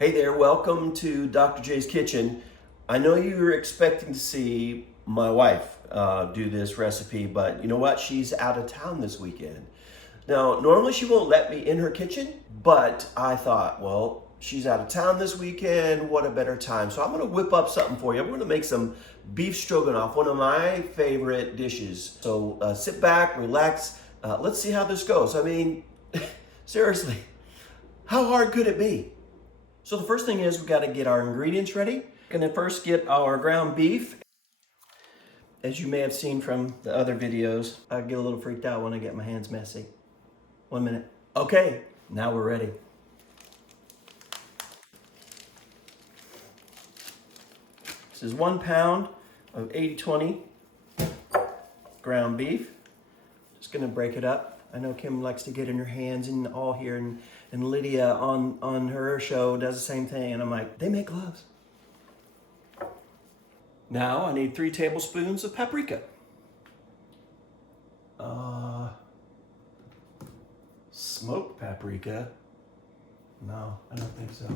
Hey there, welcome to Dr. J's Kitchen. I know you were expecting to see my wife do this recipe, but you know what? She's out of town this weekend. Now, normally she won't let me in her kitchen, but I thought, well, she's out of town this weekend, what a better time. So I'm gonna whip up something for you. I'm gonna make some beef stroganoff, one of my favorite dishes. So sit back, relax, let's see how this goes. I mean, seriously, how hard could it be? So the first thing is we got to get our ingredients ready. Going to first get our ground beef. As you may have seen from the other videos, I get a little freaked out when I get my hands messy. 1 minute. Okay, now we're ready. This is 1 pound of 80/20 ground beef. Just going to break it up. I know Kim likes to get in her hands and all here, and Lydia on her show does the same thing, and I'm like, they make gloves. Now I need 3 tablespoons of paprika. Smoked paprika? No, I don't think so.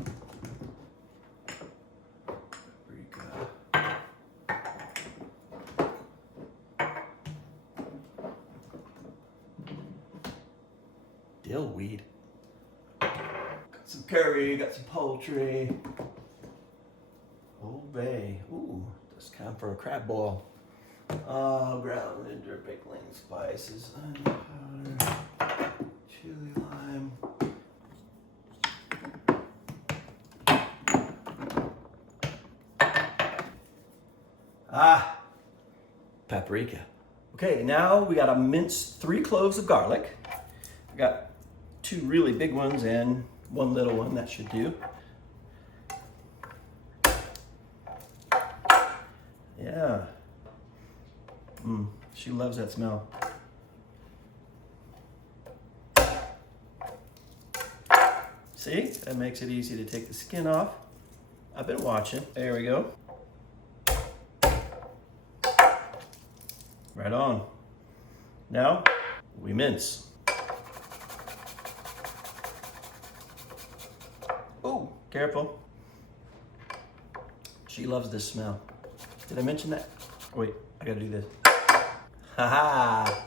Paprika. Dill weed. Got some curry, got some poultry. Old Bay. Ooh, just time for a crab boil. Ground ginger, pickling spices, onion powder, chili lime. Paprika. Okay, now we gotta mince 3 cloves of garlic. I got 2 really big ones and 1 little one, that should do. Yeah. She loves that smell. See, that makes it easy to take the skin off. I've been watching. There we go. Right on. Now, we mince. Oh, careful. She loves this smell. Did I mention that? Wait, I gotta do this. Ha-ha!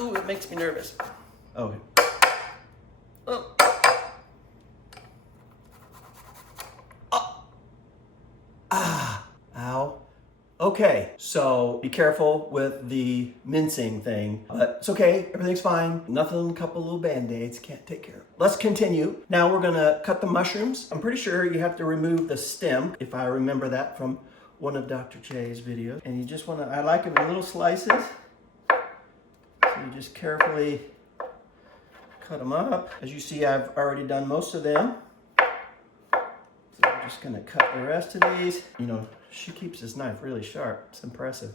Ooh, it makes me nervous. Okay. Oh. Oh. Ah! Ow. Okay, so be careful with the mincing thing. But it's okay, everything's fine. Nothing, a couple little band-aids, can't take care of it. Let's continue. Now we're gonna cut the mushrooms. I'm pretty sure you have to remove the stem, if I remember that from one of Dr. J's videos. And you just wanna, I like it in little slices. So you just carefully cut them up. As you see, I've already done most of them. So I'm just gonna cut the rest of these. You know, she keeps this knife really sharp. It's impressive.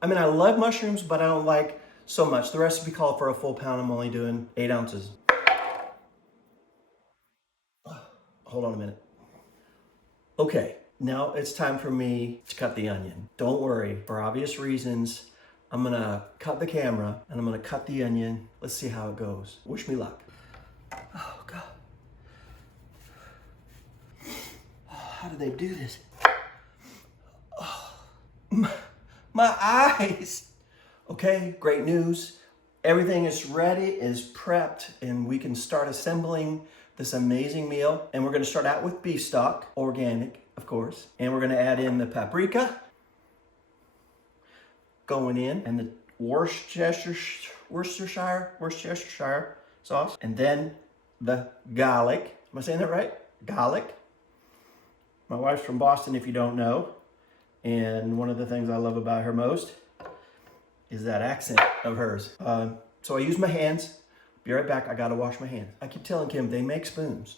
I mean, I love mushrooms, but I don't like so much. The recipe called for a full pound. I'm only doing 8 ounces. Hold on a minute. Okay, now it's time for me to cut the onion. Don't worry, for obvious reasons, I'm gonna cut the camera and I'm gonna cut the onion. Let's see how it goes. Wish me luck. Oh, God. How do they do this? Oh, my eyes. Okay, great news. Everything is ready, is prepped, and we can start assembling this amazing meal. And we're gonna start out with beef stock, organic, of course. And we're gonna add in the paprika, going in, and the Worcestershire sauce. And then the garlic. Am I saying that right? Garlic. My wife's from Boston, if you don't know. And one of the things I love about her most is that accent of hers. So I use my hands. Be right back, I gotta wash my hands. I keep telling Kim, they make spoons.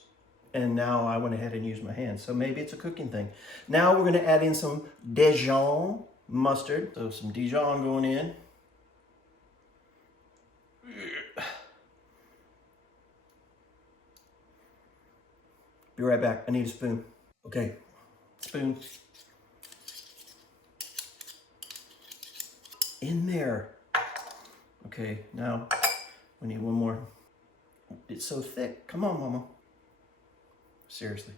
And now I went ahead and used my hands. So maybe it's a cooking thing. Now we're gonna add in some Dijon mustard. So some Dijon going in. Be right back, I need a spoon. Okay, spoon. In there. Okay, now we need one more It's so thick. Come on, Mama. Seriously.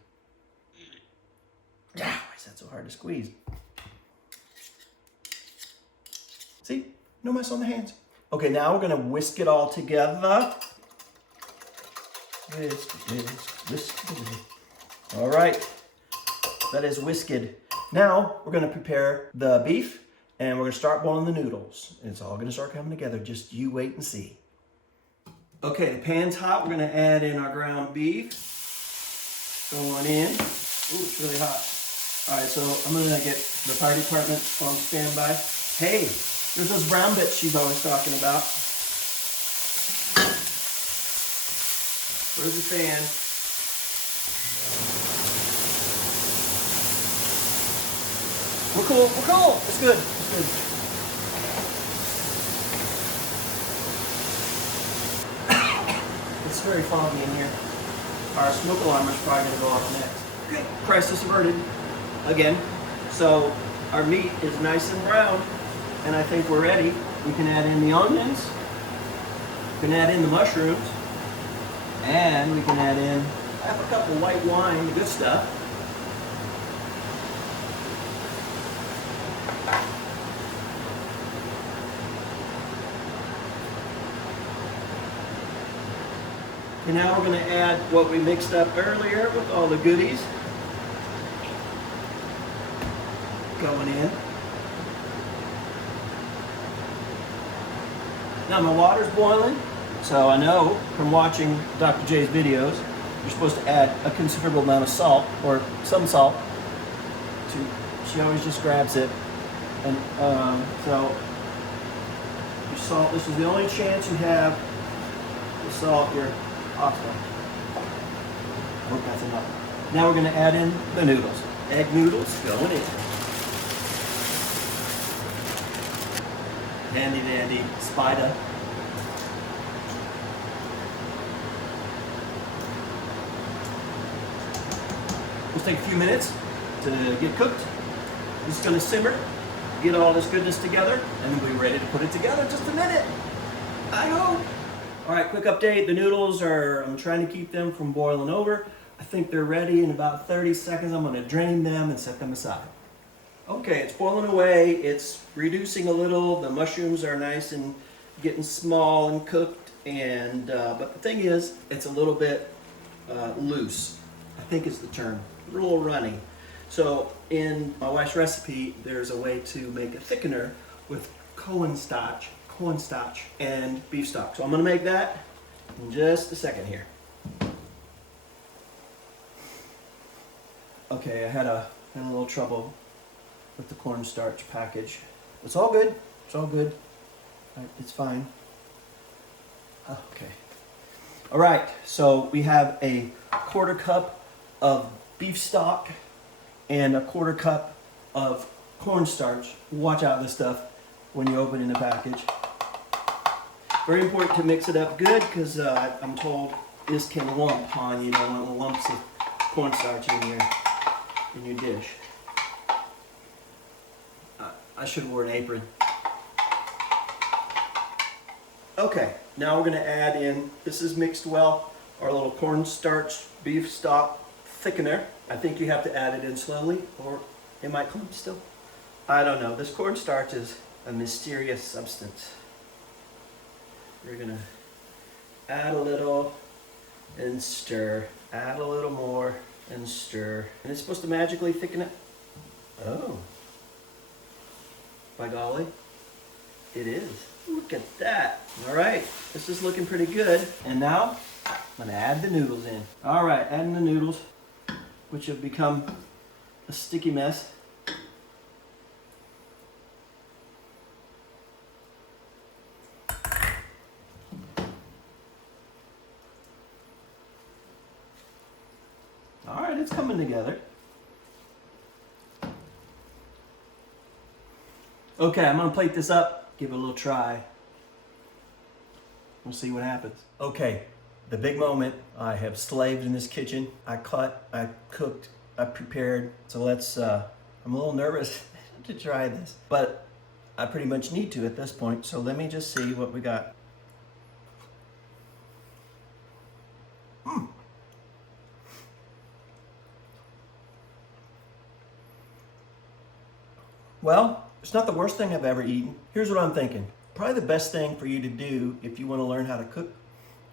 Yeah, why is that so hard to squeeze? See? No mess on the hands. Okay, now we're gonna whisk it all together. Whisk, whisk, whisk. All right, that is whisked. Now we're gonna prepare the beef and we're gonna start boiling the noodles. It's all gonna start coming together. Just you wait and see. Okay, the pan's hot. We're gonna add in our ground beef. Going in. Ooh, it's really hot. All right, so I'm gonna get the fire department on standby. Hey, there's those brown bits she's always talking about. Where's the fan? We're cool, we're cool. It's good, it's good. It's very foggy in here. Our smoke alarm is probably gonna go off next. Okay, crisis averted again. So our meat is nice and brown, and I think we're ready. We can add in the onions, we can add in the mushrooms, and we can add in half a cup of white wine, the good stuff. And now we're going to add what we mixed up earlier with all the goodies. Going in. Now my water's boiling, so I know from watching Dr. J's videos, you're supposed to add a considerable amount of salt, or some salt. She always just grabs it. And so your salt, this is the only chance you have to salt your oxtail. I hope that's enough. Now we're going to add in the noodles. Egg noodles going in. Handy dandy spider. It'll take a few minutes to get cooked. It's going to simmer, get all this goodness together, and then we'll be ready to put it together in just a minute. I hope. All right, quick update. The noodles I'm trying to keep them from boiling over. I think they're ready in about 30 seconds. I'm going to drain them and set them aside. Okay, it's boiling away. It's reducing a little. The mushrooms are nice and getting small and cooked. And but the thing is, it's a little bit loose. I think is the term. A little runny. So in my wife's recipe, there's a way to make a thickener with cornstarch and beef stock. So I'm going to make that in just a second here. Okay, I had a little trouble with the cornstarch package. It's all good. It's all good. It's fine. Okay. All right, so we have a 1/4 cup of beef stock and a 1/4 cup of cornstarch. Watch out this stuff when you open in the package. Very important to mix it up good because I'm told this can lump on you. Don't want lumps of cornstarch in your dish. I should have worn an apron. Okay, now we're going to add in, this is mixed well, our little cornstarch beef stock thickener. I think you have to add it in slowly or it might clump still. I don't know. This cornstarch is a mysterious substance. We're going to add a little and stir. Add a little more and stir. And it's supposed to magically thicken it. Oh. By golly, it is. Look at that. All right, this is looking pretty good. And now, I'm gonna add the noodles in. All right, adding the noodles, which have become a sticky mess. All right, it's coming together. Okay, I'm gonna plate this up, give it a little try. We'll see what happens. Okay, the big moment. I have slaved in this kitchen. I cut, I cooked, I prepared. So let's, I'm a little nervous to try this, but I pretty much need to at this point. So let me just see what we got. Well, it's not the worst thing I've ever eaten. Here's what I'm thinking. Probably the best thing for you to do if you want to learn how to cook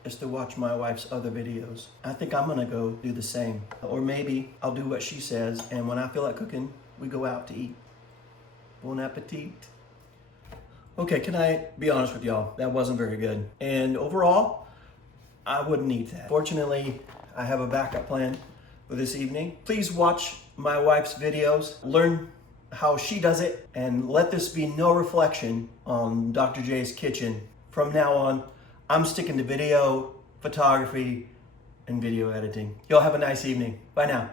is to watch my wife's other videos. I think I'm gonna go do the same. Or maybe I'll do what she says, and when I feel like cooking, we go out to eat. Bon appetit. Okay, can I be honest with y'all? That wasn't very good. And overall, I wouldn't eat that. Fortunately, I have a backup plan for this evening. Please watch my wife's videos, learn how she does it, and let this be no reflection on Dr. J's kitchen. From now on, I'm sticking to video, photography, and video editing. Y'all have a nice evening. Bye now.